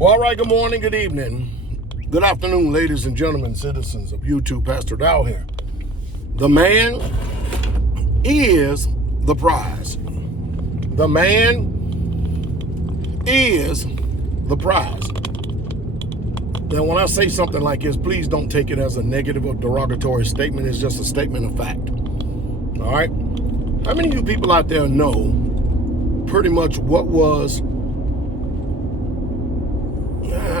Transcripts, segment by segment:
Well, all right, good morning, good evening, good afternoon, ladies and gentlemen, citizens of YouTube. Pastor Dowell here. The man is the prize. The man is the prize. Now, when I say something like this, please don't take it as a negative or derogatory statement. It's just a statement of fact. All right? How many of you people out there know pretty much what was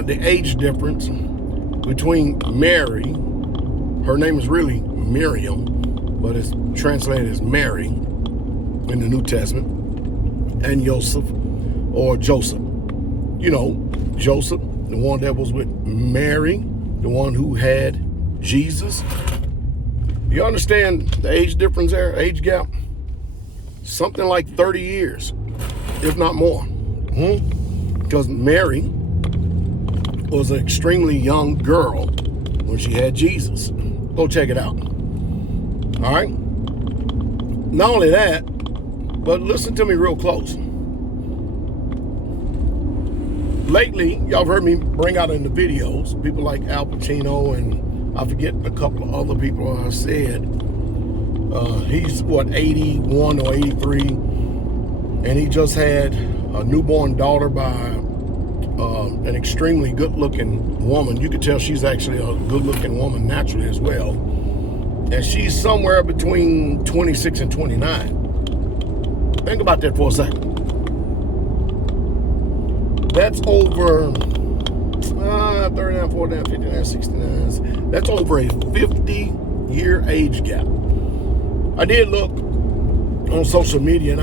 the age difference between Mary, her name is really Miriam, but it's translated as Mary in the New Testament, and Joseph, or Joseph. You know, Joseph, the one that was with Mary, the one who had Jesus. You understand the age difference there, age gap? Something like 30 years, if not more. Because Mary was an extremely young girl when she had Jesus. Go check it out. All right? Not only that, but listen to me real close. Lately, y'all have heard me bring out in the videos, people like Al Pacino, and I forget a couple of other people I said. He's, 81 or 83, and he just had a newborn daughter by an extremely good-looking woman. You could tell she's actually a good-looking woman naturally as well. And she's somewhere between 26 and 29. Think about that for a second. That's over 39, 49, 59, 69. That's over a 50-year age gap. I did look on social media, and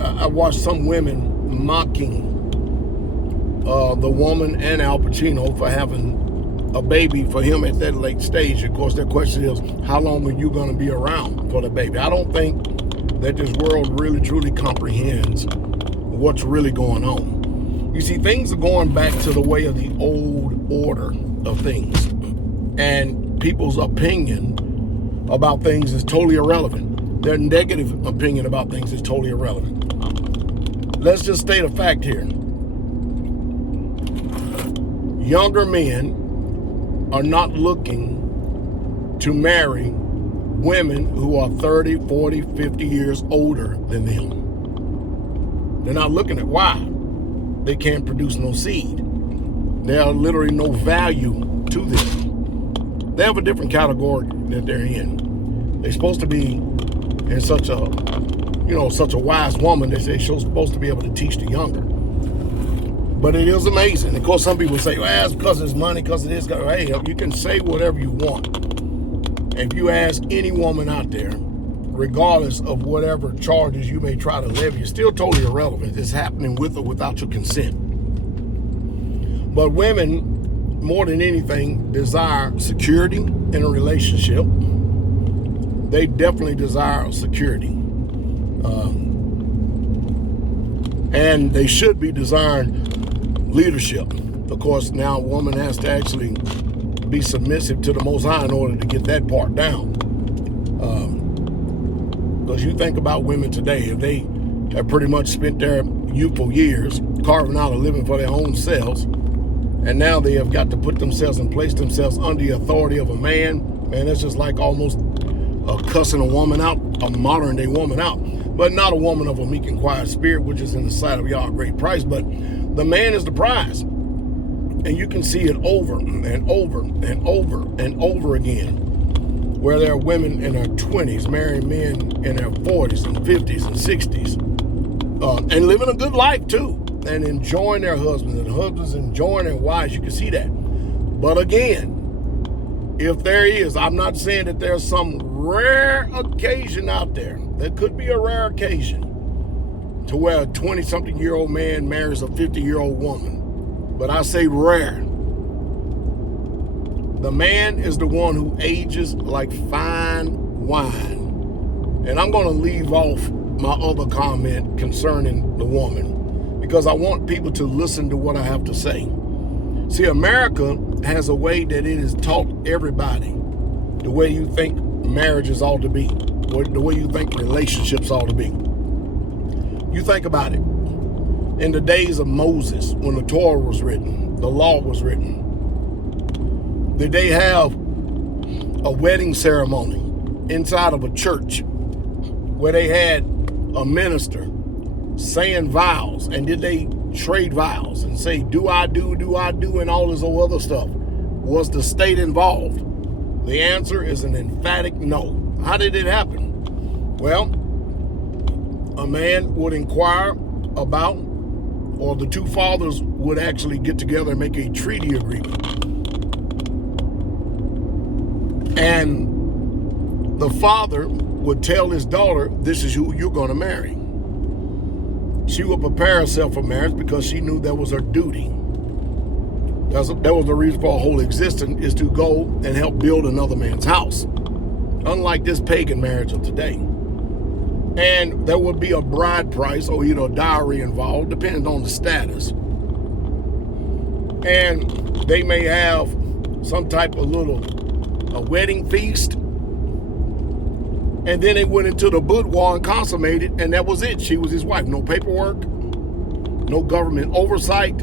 I watched some women mocking the woman and Al Pacino for having a baby for him at that late stage. Of course, their question is, how long are you going to be around for the baby? I don't think that this world really truly comprehends what's really going on. You see, things are going back to the way of the old order of things, and people's opinion about things is totally irrelevant. Their negative opinion about things is totally irrelevant. Let's just state a fact here. Younger men are not looking to marry women who are 30, 40, 50 years older than them. They're not looking at why. They can't produce no seed. There are literally no value to them. They have a different category that they're in. They're supposed to be in such a wise woman that they're supposed to be able to teach the younger. But it is amazing. Of course, some people say, well, it's because it's money, because it is. Hey, you can say whatever you want. If you ask any woman out there, regardless of whatever charges you may try to levy, it's still totally irrelevant. It's happening with or without your consent. But women, more than anything, desire security in a relationship. They definitely desire security. And they should be desiring leadership. Of course, now a woman has to actually be submissive to the Most High in order to get that part down. Because you think about women today, if they have pretty much spent their youthful years carving out a living for their own selves, and now they have got to put themselves and place themselves under the authority of a man, that's just like almost cussing a woman out, a modern day woman out. But not a woman of a meek and quiet spirit, which is in the sight of y'all great price. But the man is the prize. And you can see it over and over and over and over again, where there are women in their 20s marrying men in their 40s and 50s and 60s, and living a good life too, and enjoying their husbands, and husbands enjoying their wives. You can see that. But again, if there is, I'm not saying that there's some rare occasion out there. There could be a rare occasion to where a 20-something-year-old man marries a 50-year-old woman. But I say rare. The man is the one who ages like fine wine. And I'm going to leave off my other comment concerning the woman, because I want people to listen to what I have to say. See, America has a way that it has taught everybody the way you think marriages ought to be, the way you think relationships ought to be. You think about it. In the days of Moses, when the Torah was written, the law was written? Did they have a wedding ceremony inside of a church where they had a minister saying vows? And did they trade vows and say, do I do, and all this other stuff? Was the state involved? The answer is an emphatic no. How did it happen? Well, a man would inquire about, or the two fathers would actually get together and make a treaty agreement. And the father would tell his daughter, this is who you're going to marry. She would prepare herself for marriage because she knew that was her duty. That was the reason for her whole existence, is to go and help build another man's house. Unlike this pagan marriage of today. And there would be a bride price or either a dowry involved, depending on the status. And they may have some type of a wedding feast. And then they went into the boudoir and consummated, and that was it. She was his wife. No paperwork, no government oversight,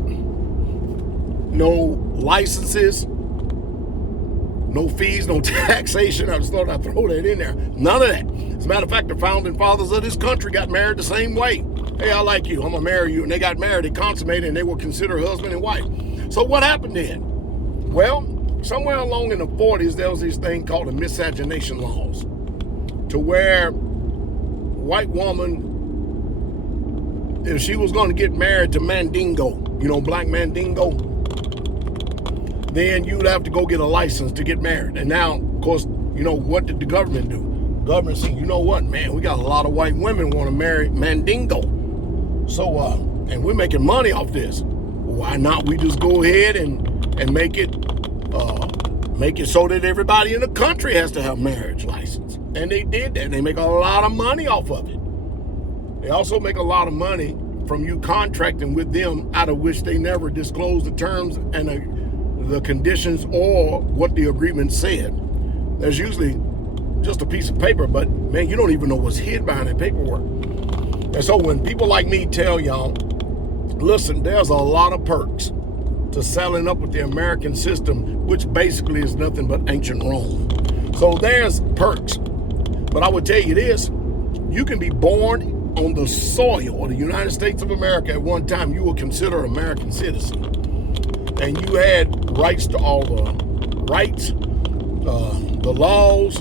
no licenses, no fees, no taxation. I just thought I'd throw that in there. None of that. As a matter of fact, the founding fathers of this country got married the same way. Hey, I like you, I'm gonna marry you. And they got married, they consummated, and they were considered husband and wife. So what happened then? Well, somewhere along in the 40s, there was this thing called the miscegenation laws, to where white woman, if she was going to get married to Mandingo, black Mandingo, then you'd have to go get a license to get married. And now, of course, what did the government do? The government said, you know what, man, we got a lot of white women want to marry Mandingo. So, and we're making money off this. Why not we just go ahead and make it so that everybody in the country has to have marriage license? And they did that. They make a lot of money off of it. They also make a lot of money from you contracting with them, out of which they never disclose the terms and the conditions or what the agreement said. There's usually just a piece of paper, but man, you don't even know what's hid behind that paperwork. And so when people like me tell y'all, listen, there's a lot of perks to selling up with the American system, which basically is nothing but ancient Rome. So there's perks. But I would tell you this, you can be born on the soil of the United States of America at one time. You were considered an American citizen. And you had rights to all the rights, the laws,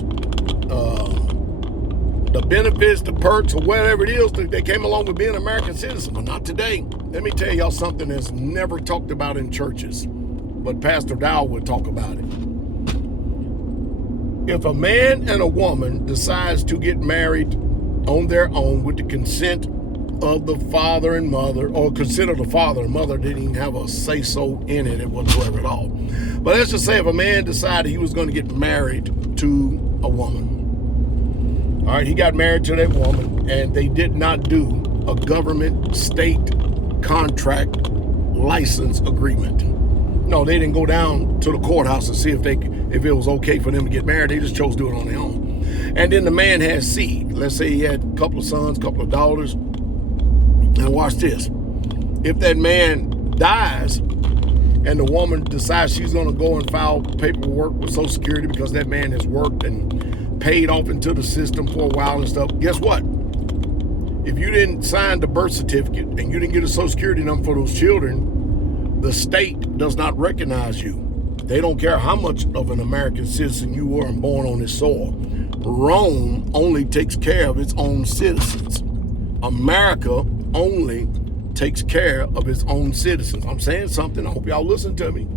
the benefits, the perks, or whatever it is that they came along with being an American citizen. But not today. Let me tell y'all something that's never talked about in churches, but Pastor Dowell would talk about it. If a man and a woman decides to get married on their own with the consent of the father and mother, or consider the father and mother didn't even have a say-so in it whatsoever at all. But let's just say if a man decided he was going to get married to a woman. All right, he got married to that woman, and they did not do a government state contract license agreement. No, they didn't go down to the courthouse and see if it was okay for them to get married. They just chose to do it on their own. And then the man has seed. Let's say he had a couple of sons, a couple of daughters. Now watch this. If that man dies and the woman decides she's going to go and file paperwork with Social Security because that man has worked and paid off into the system for a while and stuff, guess what? If you didn't sign the birth certificate and you didn't get a Social Security number for those children, the state does not recognize you. They don't care how much of an American citizen you were and born on this soil. Rome only takes care of its own citizens. America only takes care of its own citizens. I'm saying something. I hope y'all listen to me.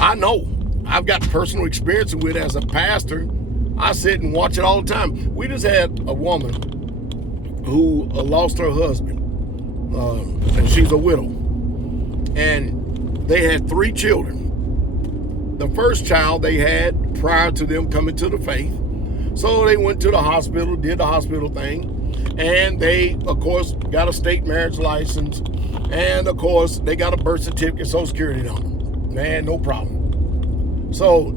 I know. I've got personal experience with it as a pastor. I sit and watch it all the time. We just had a woman who lost her husband, and she's a widow. And they had 3 children. The first child they had prior to them coming to the faith. So they went to the hospital, did the hospital thing, and they, of course, got a state marriage license, and, of course, they got a birth certificate, Social Security number. Man, no problem. So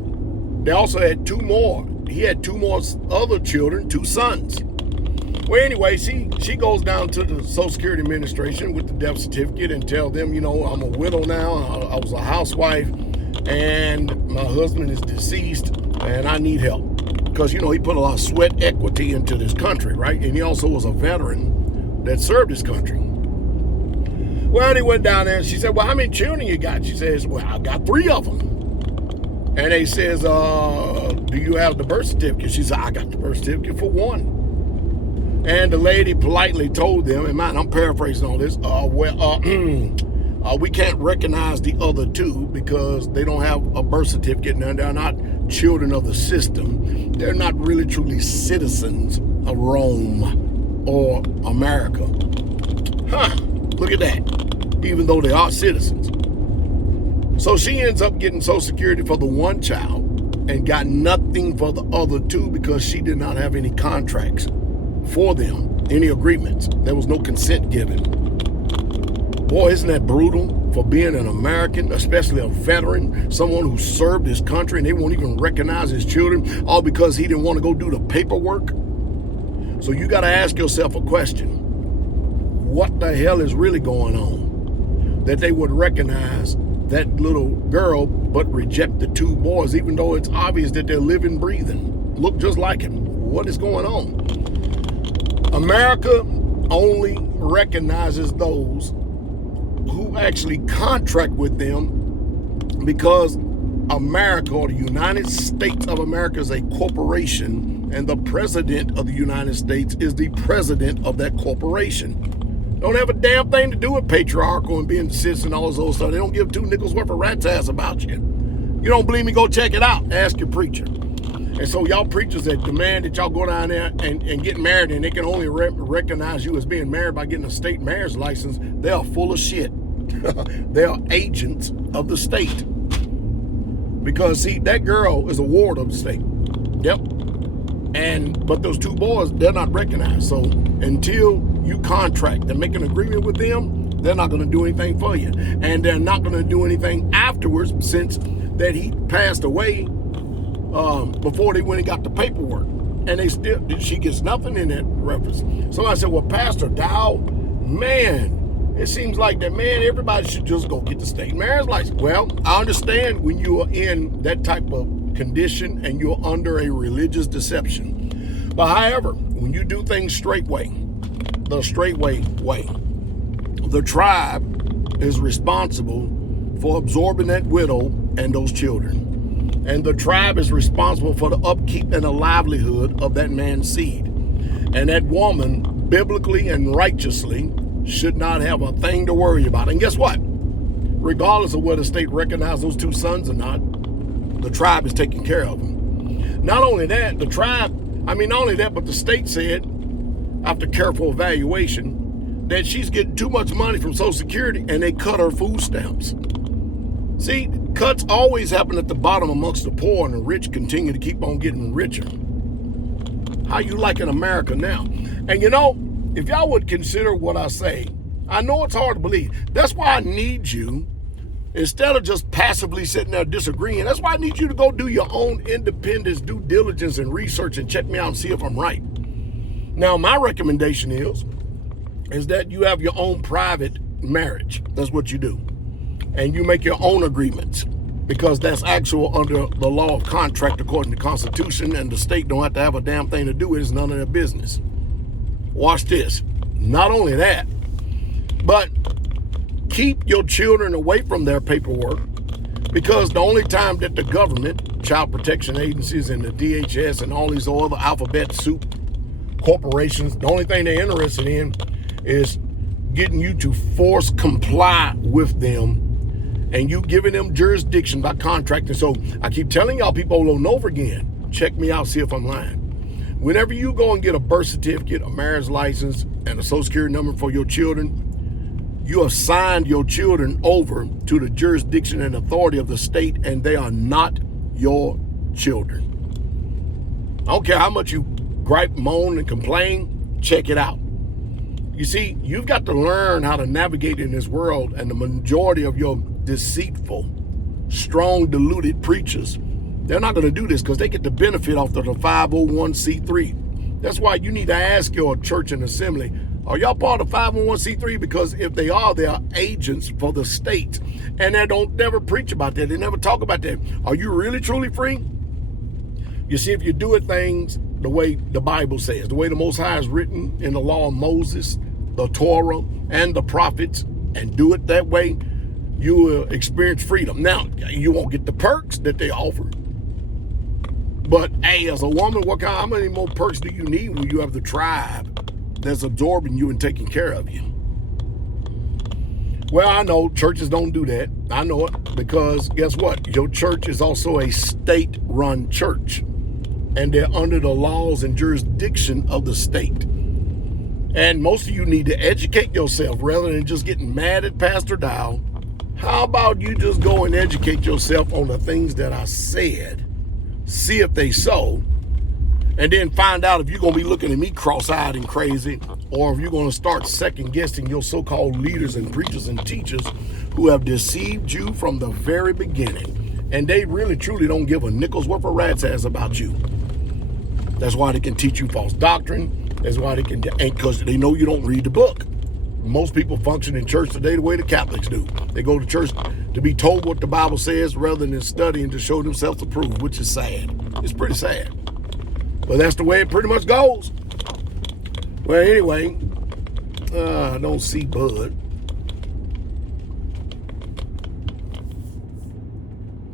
they also had 2 more. He had 2 more other children, 2 sons. Well, anyway, she goes down to the Social Security Administration with the death certificate and tell them, you know, I'm a widow now. I was a housewife, and my husband is deceased, and I need help. Because, you know, he put a lot of sweat equity into this country, right? And he also was a veteran that served his country. Well, he went down there, and she said, well, how many children you got? She says, well, I got 3 of them. And they says, do you have the birth certificate? She said, I got the birth certificate for 1. And the lady politely told them, and mind, I'm paraphrasing all this, we can't recognize the other 2 because they don't have a birth certificate and they're not children of the system. They're not really truly citizens of Rome or America. Look at that. Even though they are citizens. So she ends up getting Social Security for the 1 child and got nothing for the other 2 because she did not have any contracts for them, any agreements. There was no consent given. Boy, isn't that brutal for being an American, especially a veteran, someone who served his country, and they won't even recognize his children, all because he didn't want to go do the paperwork? So you got to ask yourself a question. What the hell is really going on that they would recognize that little girl but reject the 2 boys, even though it's obvious that they're living, breathing, look just like him? What is going on? America only recognizes those who actually contract with them because America, or the United States of America, is a corporation, and the president of the United States is the president of that corporation. Don't have a damn thing to do with patriarchal and being cis and all this old stuff. They don't give 2 nickels worth of rat's ass about you. You don't believe me? Go check it out. Ask your preacher. And so y'all preachers that demand that y'all go down there and get married, and they can only recognize you as being married by getting a state marriage license, they are full of shit. They are agents of the state. Because, see, that girl is a ward of the state. Yep. But those 2 boys, they're not recognized. So until you contract and make an agreement with them, they're not going to do anything for you. And they're not going to do anything afterwards, since that he passed away before they went and got the paperwork. And she gets nothing in that reference. Somebody said, well, Pastor Dowell, man, it seems like that, man, everybody should just go get the state marriage license. Well, I understand when you are in that type of condition and you're under a religious deception. But however, when you do things Straitway, the Straitway way, the tribe is responsible for absorbing that widow and those children. And the tribe is responsible for the upkeep and the livelihood of that man's seed. And that woman, biblically and righteously, should not have a thing to worry about. And guess what? Regardless of whether the state recognizes those 2 sons or not, the tribe is taking care of them. Not only that, but the state said, after careful evaluation, that she's getting too much money from Social Security, and they cut her food stamps. See, cuts always happen at the bottom amongst the poor, and the rich continue to keep on getting richer. How you liking America now? And you know, if y'all would consider what I say, I know it's hard to believe. That's why I need you, instead of just passively sitting there disagreeing, that's why I need you to go do your own independence, due diligence, and research, and check me out and see if I'm right. Now, my recommendation is that you have your own private marriage. That's what you do. And you make your own agreements, because that's actual under the law of contract according to the Constitution, and the state don't have to have a damn thing to do with it. It's none of their business. Watch this. Not only that, but keep your children away from their paperwork, because the only time that the government, child protection agencies, and the DHS and all these other alphabet soup corporations, the only thing they're interested in is getting you to force comply with them, and you giving them jurisdiction by contracting. So I keep telling y'all people over and over again, check me out, see if I'm lying. Whenever you go and get a birth certificate, a marriage license, and a Social Security number for your children, you have signed your children over to the jurisdiction and authority of the state, and they are not your children. I don't care how much you gripe, moan, and complain, check it out. You see, you've got to learn how to navigate in this world, and the majority of your deceitful, strong, deluded preachers, they're not going to do this because they get the benefit off of the 501c3. That's why you need to ask your church and assembly, are y'all part of 501c3? Because if they are agents for the state. And they don't never preach about that. They never talk about that. Are you really truly free? You see, if you do it things the way the Bible says, the way the Most High is written in the law of Moses, the Torah, and the prophets, and do it that way, you will experience freedom. Now, you won't get the perks that they offer. But, hey, as a woman, how many more perks do you need when you have the tribe that's absorbing you and taking care of you? Well, I know churches don't do that. I know it because guess what? Your church is also a state-run church. And they're under the laws and jurisdiction of the state. And most of you need to educate yourself rather than just getting mad at Pastor Dowell. How about you just go and educate yourself on the things that I said, see if they so, and then find out if you're going to be looking at me cross-eyed and crazy, or if you're going to start second-guessing your so-called leaders and preachers and teachers who have deceived you from the very beginning. And they really, truly don't give a nickel's worth of rat's ass about you. That's why they can teach you false doctrine. That's why they can, because they know you don't read the book. Most people function in church today the way the Catholics do. They go to church to be told what the Bible says rather than studying to show themselves approved, which is sad. It's pretty sad. But that's the way it pretty much goes. Well, anyway, I don't see Bud.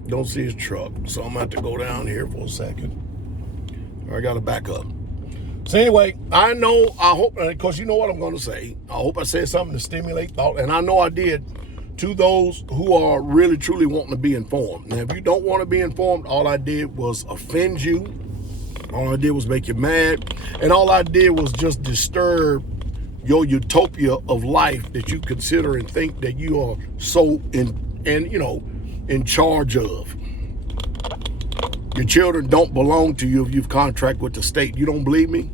Don't see his truck. So I'm going to have to go down here for a second. I got to back up. So anyway, I hope, because you know what I'm going to say. I hope I said something to stimulate thought. And I know I did to those who are really, truly wanting to be informed. Now, if you don't want to be informed, all I did was offend you. All I did was make you mad. And all I did was just disturb your utopia of life that you consider and think that you are so in charge of. Your children don't belong to you if you've contract with the state. You don't believe me?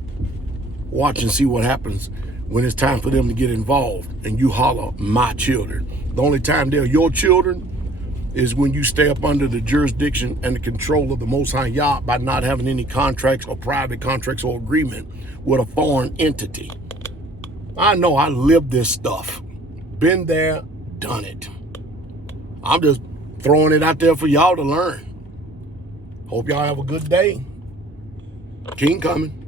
Watch and see what happens when it's time for them to get involved and you holler, my children. The only time they're your children is when you stay up under the jurisdiction and the control of the Most High Yah by not having any contracts or private contracts or agreement with a foreign entity. I know I lived this stuff. Been there, done it. I'm just throwing it out there for y'all to learn. Hope y'all have a good day. King coming.